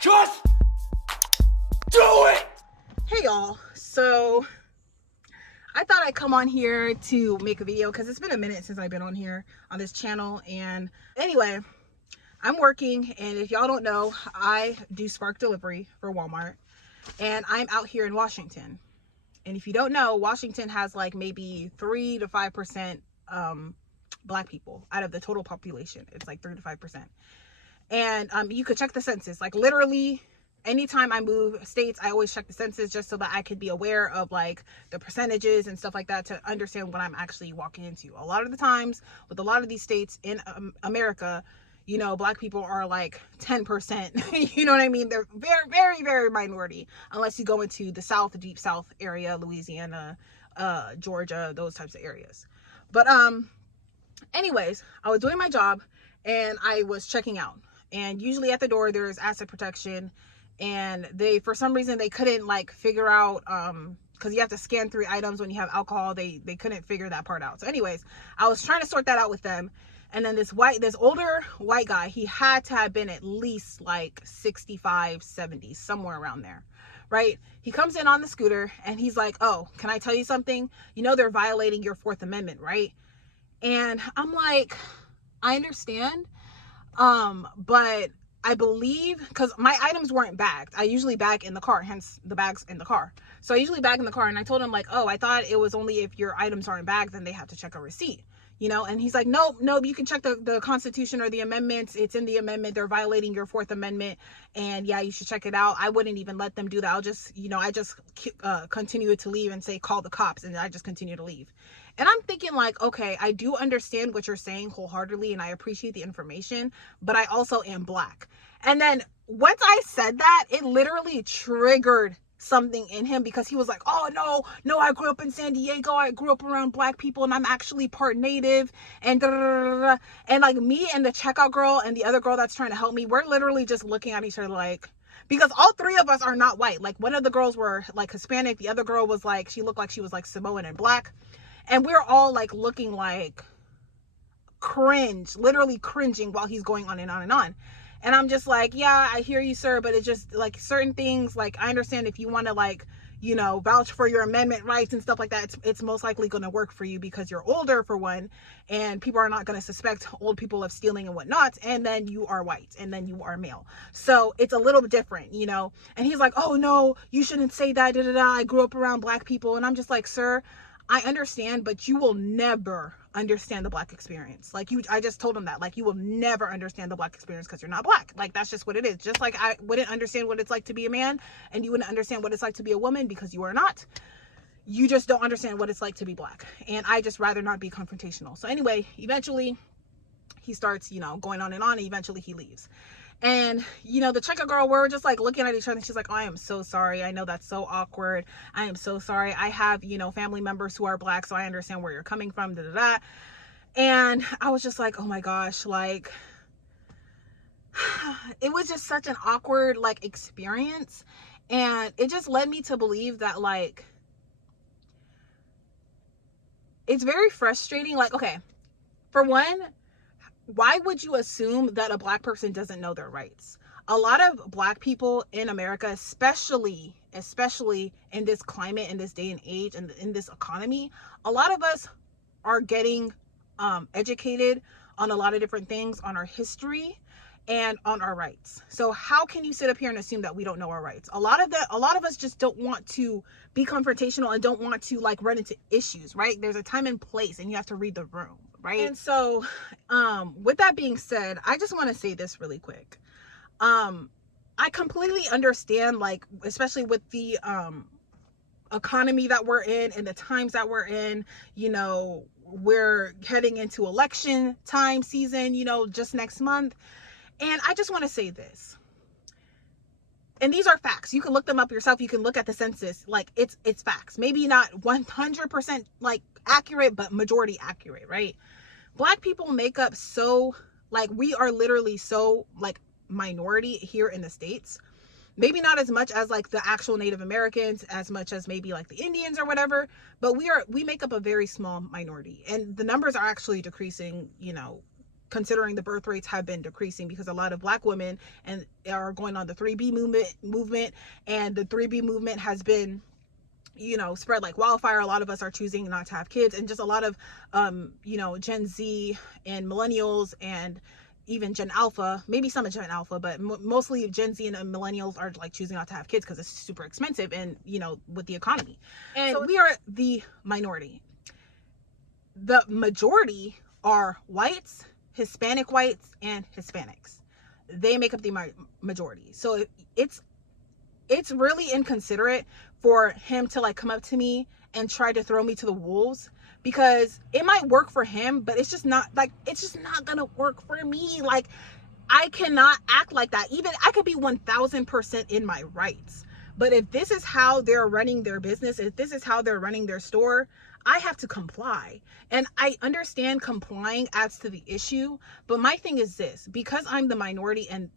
Just do it! Hey y'all, so I thought I'd come on here to make a video because it's been a minute since I've been on here on this channel. And anyway, I'm working, and if y'all don't know, I do Spark delivery for Walmart, and I'm out here in Washington. And if you don't know, Washington has like maybe 3 to 5% black people out of the total population. It's like 3 to 5%. And you could check the census, like literally anytime I move states, I always check the census just so that I could be aware of like the percentages and stuff like that to understand what I'm actually walking into. A lot of the times with a lot of these states in America, you know, black people are like 10%. You know what I mean? They're very, very, very minority unless you go into the South, the deep South area, Louisiana, Georgia, those types of areas. But anyways, I was doing my job and I was checking out. And usually at the door, there's asset protection. And they, for some reason, they couldn't like figure out, because you have to scan 3 items when you have alcohol. They couldn't figure that part out. So anyways, I was trying to sort that out with them. And then this older white guy, he had to have been at least like 65, 70, somewhere around there, right? He comes in on the scooter and he's like, "Oh, can I tell you something? You know, they're violating your 4th Amendment, right?" And I'm like, I understand. But I believe, because my items weren't bagged. I usually bag in the car, hence the bags in the car. So I usually bag in the car, and I told him like, "Oh, I thought it was only if your items aren't bagged, then they have to check a receipt." You know, and he's like, "Nope, you can check the Constitution or the amendments. It's in the amendment. They're violating your 4th Amendment. And yeah, you should check it out." I wouldn't even let them do that. I'll just, I just continue to leave and say, "Call the cops." And I just continue to leave. And I'm thinking like, okay, I do understand what you're saying wholeheartedly, and I appreciate the information, but I also am black. And then once I said that, it literally triggered something in him, because he was like, "Oh, no, I grew up in San Diego. I grew up around black people, and I'm actually part native." And and like me and the checkout girl and the other girl that's trying to help me, we're literally just looking at each other like, because all 3 of us are not white. Like one of the girls were like Hispanic. The other girl was like, she looked like she was like Samoan and black. And we're all like looking like cringe, literally cringing while he's going on and on and on. And I'm just like, "Yeah, I hear you, sir, but it's just like certain things, like I understand if you want to like, vouch for your amendment rights and stuff like that, it's most likely going to work for you because you're older, for one, and people are not going to suspect old people of stealing and whatnot, and then you are white, and then you are male. So it's a little bit different, you know." And he's like, "Oh no, you shouldn't say that, I grew up around black people." And I'm just like, "Sir, I understand, but you will never understand the black experience." Like I just told him that, like, you will never understand the black experience because you're not black. Like, that's just what it is. Just like I wouldn't understand what it's like to be a man, and you wouldn't understand what it's like to be a woman because you are not. You just don't understand what it's like to be black. And I just rather not be confrontational. So anyway, eventually he starts, going on, and eventually he leaves. And, the checkout girl, we're just like looking at each other, and she's like, "Oh, I am so sorry. I know that's so awkward. I am so sorry. I have, family members who are black, so I understand where you're coming from, da da da." And I was just like, oh my gosh, like, it was just such an awkward, like, experience. And it just led me to believe that, like, it's very frustrating. Like, okay, for one, why would you assume that a black person doesn't know their rights? A lot of black people in America, especially in this climate, in this day and age, and in this economy, a lot of us are getting educated on a lot of different things, on our history and on our rights. So how can you sit up here and assume that we don't know our rights? A lot of us just don't want to be confrontational and don't want to like run into issues, right? There's a time and place, and you have to read the room, right? And so with that being said, I just want to say this really quick. I completely understand, like, especially with the economy that we're in and the times that we're in, we're heading into election time season, just next month. And I just want to say this. And these are facts. You can look them up yourself. You can look at the census. Like, it's facts. Maybe not 100% like accurate, but majority accurate, right? Black people make up we are literally so like minority here in the States. Maybe not as much as like the actual Native Americans, as much as maybe like the Indians or whatever, but we make up a very small minority, and the numbers are actually decreasing, considering the birth rates have been decreasing, because a lot of Black women and are going on the 3B movement, and the 3B movement has been, you know, spread like wildfire. A lot of us are choosing not to have kids, and just a lot of you know, Gen Z and millennials and even Gen Alpha, maybe some of Gen Alpha, but mostly Gen Z and millennials are like choosing not to have kids because it's super expensive, and you know, with the economy. And so we are the minority. The majority are whites, Hispanic whites, and Hispanics. They make up the majority. So it's really inconsiderate for him to like come up to me and try to throw me to the wolves, because it might work for him, but it's just not gonna work for me. Like, I cannot act like that. Even I could be 1000% in my rights, but if this is how they're running their business, if this is how they're running their store, I have to comply. And I understand complying adds to the issue, but my thing is this: because I'm the minority and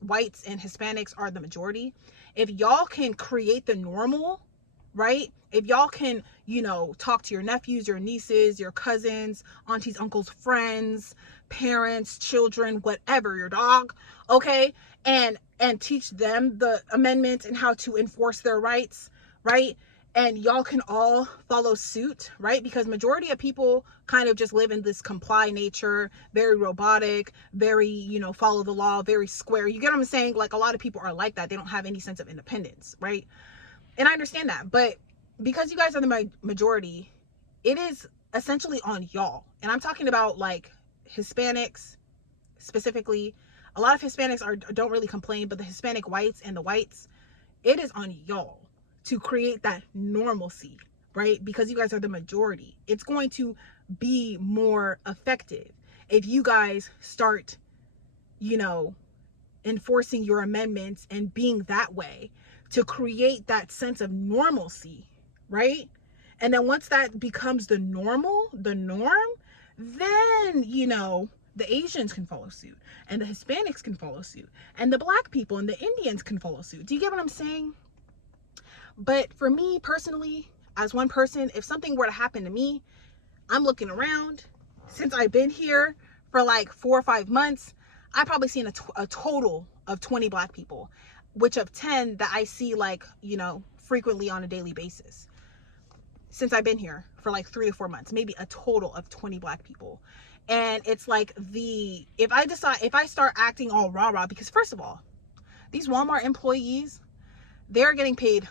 whites and Hispanics are the majority, if y'all can create the normal, right? If y'all can, you know, talk to your nephews, your nieces, your cousins, aunties, uncles, friends, parents, children, whatever, your dog, okay? And teach them the amendments and how to enforce their rights, right? And y'all can all follow suit, right? Because majority of people kind of just live in this comply nature, very robotic, very, you know, follow the law, very square. You get what I'm saying? Like, a lot of people are like that. They don't have any sense of independence, right? And I understand that, but because you guys are the majority, it is essentially on y'all. And I'm talking about like Hispanics specifically. A lot of Hispanics don't really complain, but the Hispanic whites and the whites, it is on y'all to create that normalcy, right? Because you guys are the majority. It's going to be more effective if you guys start, you know, enforcing your amendments and being that way to create that sense of normalcy, right? And then once that becomes the norm, then, you know, the Asians can follow suit, and the Hispanics can follow suit, and the Black people and the Indians can follow suit. Do you get what I'm saying? But for me personally, as one person, if something were to happen to me, I'm looking around. Since I've been here for like 4 or 5 months, I've probably seen a total of 20 Black people, which of 10 that I see, like, you know, frequently on a daily basis. Since I've been here for like 3 to 4 months, maybe a total of 20 Black people. And it's like, if I start acting all rah-rah, because first of all, these Walmart employees, they're getting paid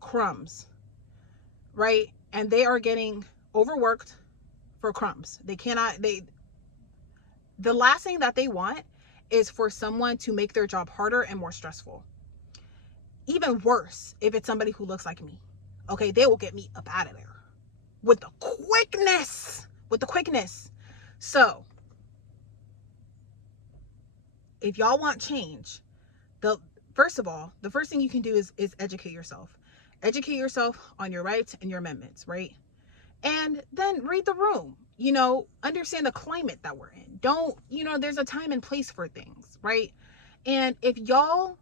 crumbs, right? And they are getting overworked for crumbs. The last thing that they want is for someone to make their job harder and more stressful. Even worse, if it's somebody who looks like me, okay, they will get me up out of there with the quickness. So if y'all want change, first of all, the first thing you can do is educate yourself. Educate yourself on your rights and your amendments, right? And then read the room, you know, understand the climate that we're in. Don't, you know, there's a time and place for things, right? And if y'all,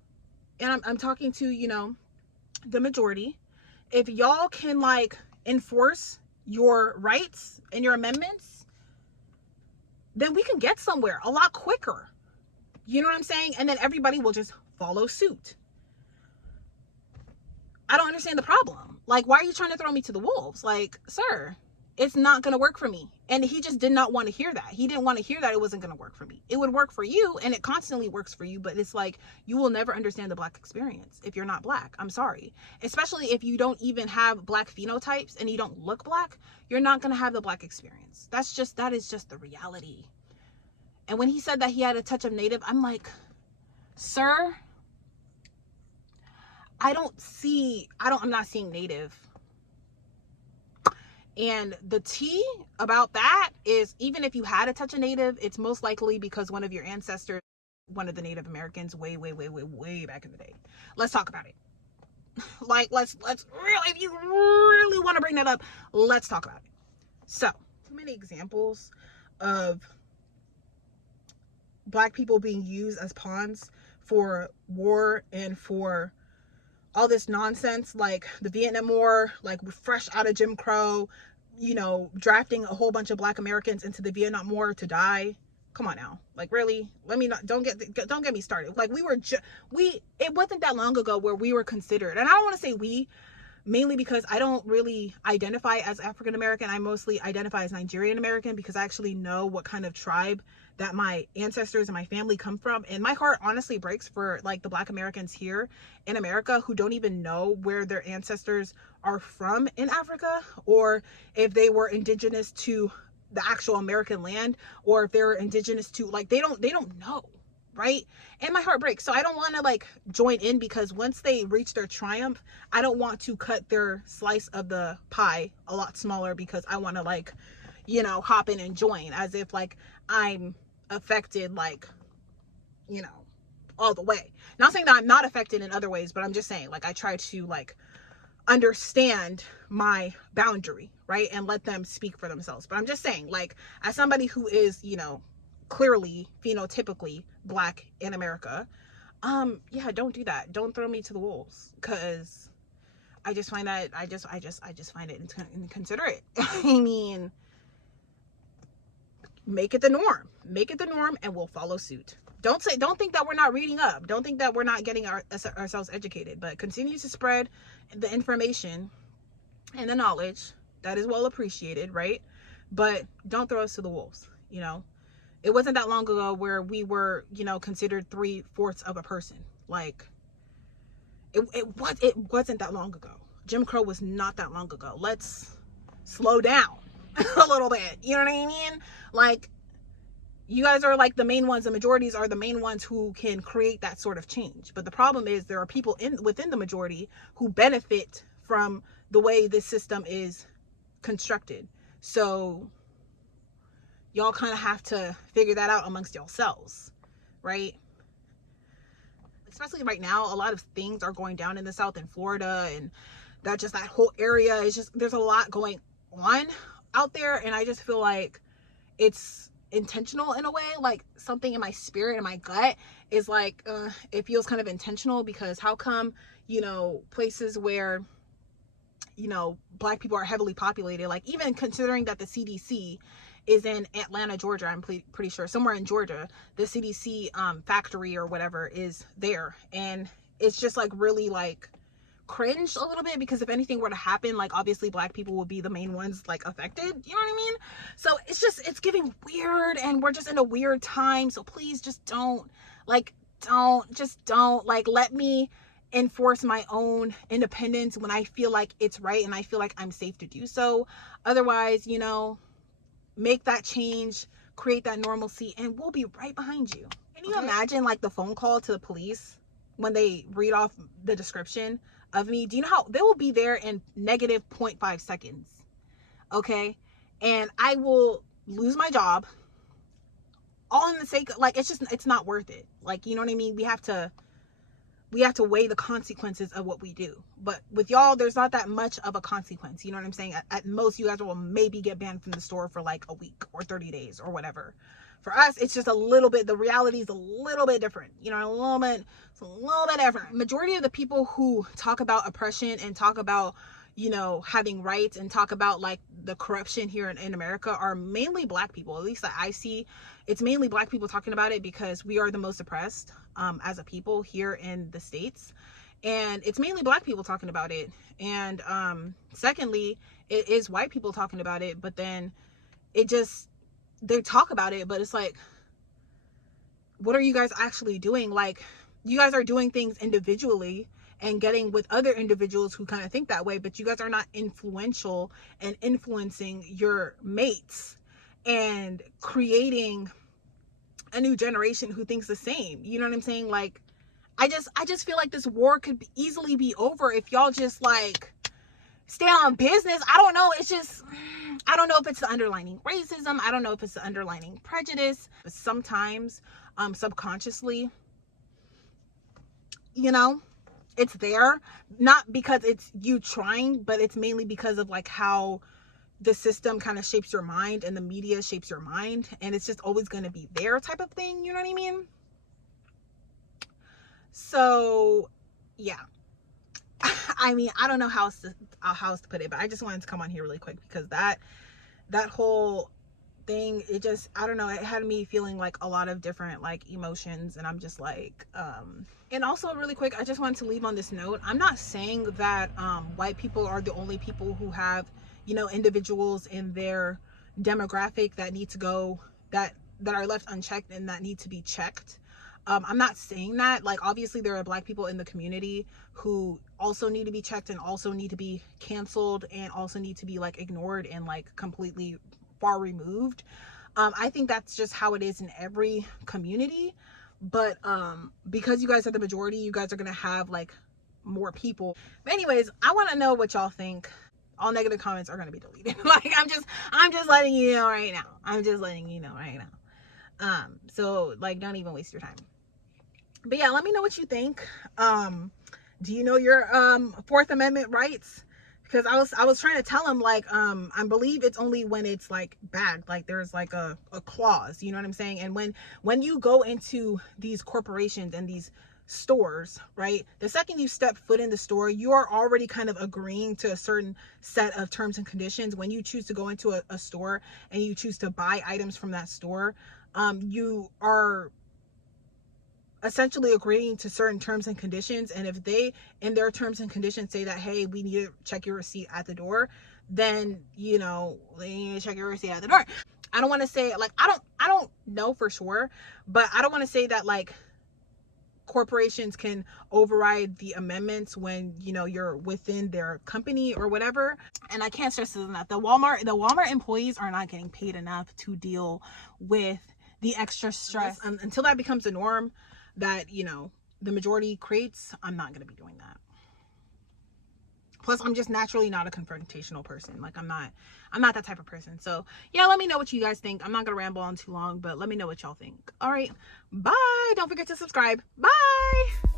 and I'm talking to, you know, the majority, if y'all can like enforce your rights and your amendments, then we can get somewhere a lot quicker. You know what I'm saying? And then everybody will just follow suit. I don't understand the problem. Like, why are you trying to throw me to the wolves? Like, sir, it's not going to work for me. And he just did not want to hear that. He didn't want to hear that it wasn't going to work for me. It would work for you, and it constantly works for you, but it's like, you will never understand the Black experience if you're not Black. I'm sorry. Especially if you don't even have Black phenotypes and you don't look Black, you're not going to have the Black experience. That is just the reality. And when he said that he had a touch of Native, I'm like, sir, I'm not seeing Native. And the tea about that is, even if you had a touch of Native, it's most likely because one of your ancestors, one of the Native Americans, way back in the day. Let's talk about it. Like, let's really, if you really want to bring that up, let's talk about it. So, too many examples of Black people being used as pawns for war and for all this nonsense, like the Vietnam War, like fresh out of Jim Crow, you know, drafting a whole bunch of Black Americans into the Vietnam War to die. Come on now. Like, really? Let me not, don't get me started. Like, it wasn't that long ago where we were considered, and I don't want to say we, mainly because I don't really identify as African American. I mostly identify as Nigerian American because I actually know what kind of tribe that my ancestors and my family come from. And my heart honestly breaks for like the Black Americans here in America who don't even know where their ancestors are from in Africa, or if they were indigenous to the actual American land, or if they're indigenous to, like, they don't know, right? And my heart breaks. So I don't want to like join in, because once they reach their triumph, I don't want to cut their slice of the pie a lot smaller, because I want to, like, you know, hop in and join as if like I'm affected, like, you know, all the way. Not saying that I'm not affected in other ways, but I'm just saying, like, I try to like understand my boundary, right, and let them speak for themselves. But I'm just saying, like, as somebody who is, you know, clearly phenotypically Black in America, yeah, don't do that. Don't throw me to the wolves, because I just find that I just find it inconsiderate. I mean, make it the norm. Make it the norm, and we'll follow suit. Don't think that we're not reading up. Don't think that we're not getting ourselves educated, but continue to spread the information and the knowledge. That is well appreciated, right? But don't throw us to the wolves. You know, it wasn't that long ago where we were, you know, considered 3/4 of a person. Like, it wasn't that long ago. Jim Crow was not that long ago. Let's slow down a little bit. You know what I mean? Like, you guys are like the main ones. The majorities are the main ones who can create that sort of change. But the problem is there are people within the majority who benefit from the way this system is constructed. So y'all kind of have to figure that out amongst yourselves, right? Especially right now, a lot of things are going down in the South, in Florida, and that whole area is just, there's a lot going on out there. And I just feel like it's intentional in a way. Like, something in my spirit and my gut is like, it feels kind of intentional, because how come, you know, places where, you know, Black people are heavily populated, like, even considering that the CDC is in Atlanta, Georgia, I'm pretty sure somewhere in Georgia, the CDC factory or whatever is there. And it's just like really like cringe a little bit, because if anything were to happen, like, obviously Black people would be the main ones like affected, you know what I mean? So it's giving weird, and we're just in a weird time. So please just don't like let me enforce my own independence when I feel like it's right and I feel like I'm safe to do so. Otherwise, you know, make that change, create that normalcy, and we'll be right behind you. Can you imagine like the phone call to the police when they read off the description of me? Do you know how they will be there in negative 0.5 seconds? Okay. And I will lose my job, all in the sake of, like, it's not worth it. Like, you know what I mean? We have to weigh the consequences of what we do. But with y'all, there's not that much of a consequence. You know what I'm saying? At most, you guys will maybe get banned from the store for like a week or 30 days or whatever. For us, it's just a little bit, the reality is a little bit different. You know, it's a little bit different. Majority of the people who talk about oppression and talk about, you know, having rights and talk about like the corruption here in America are mainly Black people. At least that I see, it's mainly Black people talking about it, because we are the most oppressed as a people here in the States. And it's mainly Black people talking about it. And secondly, it is white people talking about it, but then they talk about it, but it's like, what are you guys actually doing? Like, you guys are doing things individually and getting with other individuals who kind of think that way, but you guys are not influential and influencing your mates and creating a new generation who thinks the same. You know what I'm saying? Like, I just feel like this war could easily be over if y'all just like stay on business. I don't know. It's just, I don't know if it's the underlining racism. I don't know if it's the underlining prejudice. But sometimes, subconsciously, you know, it's there. Not because it's you trying, but it's mainly because of like how the system kind of shapes your mind and the media shapes your mind. And it's just always going to be there type of thing. You know what I mean? So, yeah. I mean, I don't know how else to put it, but I just wanted to come on here really quick, because that whole thing, it just, I don't know, it had me feeling like a lot of different like emotions, and I'm just like, and also really quick, I just wanted to leave on this note. I'm not saying that white people are the only people who have, you know, individuals in their demographic that need to go, that are left unchecked and that need to be checked. I'm not saying that. Like, obviously there are Black people in the community who also need to be checked and also need to be canceled and also need to be like ignored and like completely far removed. I think that's just how it is in every community. But because you guys are the majority, you guys are gonna have like more people. But anyways, I want to know what y'all think. All negative comments are gonna be deleted. Like, I'm just letting you know right now. I'm just letting you know right now. So like, don't even waste your time. But yeah, let me know what you think. Do you know your Fourth Amendment rights? Because I was trying to tell him, like, I believe it's only when it's like bagged, like there's like a clause, you know what I'm saying? And when you go into these corporations and these stores, right, the second you step foot in the store, you are already kind of agreeing to a certain set of terms and conditions. When you choose to go into a store and you choose to buy items from that store, you are essentially agreeing to certain terms and conditions. And if they in their terms and conditions say that, hey, we need to check your receipt at the door, then, you know, they need to check your receipt at the door. I don't want to say, like, I don't know for sure, but I don't want to say that like corporations can override the amendments when, you know, you're within their company or whatever. And I can't stress this enough. The Walmart employees are not getting paid enough to deal with the extra stress. Until that becomes the norm that, you know, the majority creates, I'm not going to be doing that. Plus, I'm just naturally not a confrontational person. Like, I'm not that type of person. So yeah, let me know what you guys think. I'm not gonna ramble on too long, but let me know what y'all think. All right, bye. Don't forget to subscribe. Bye.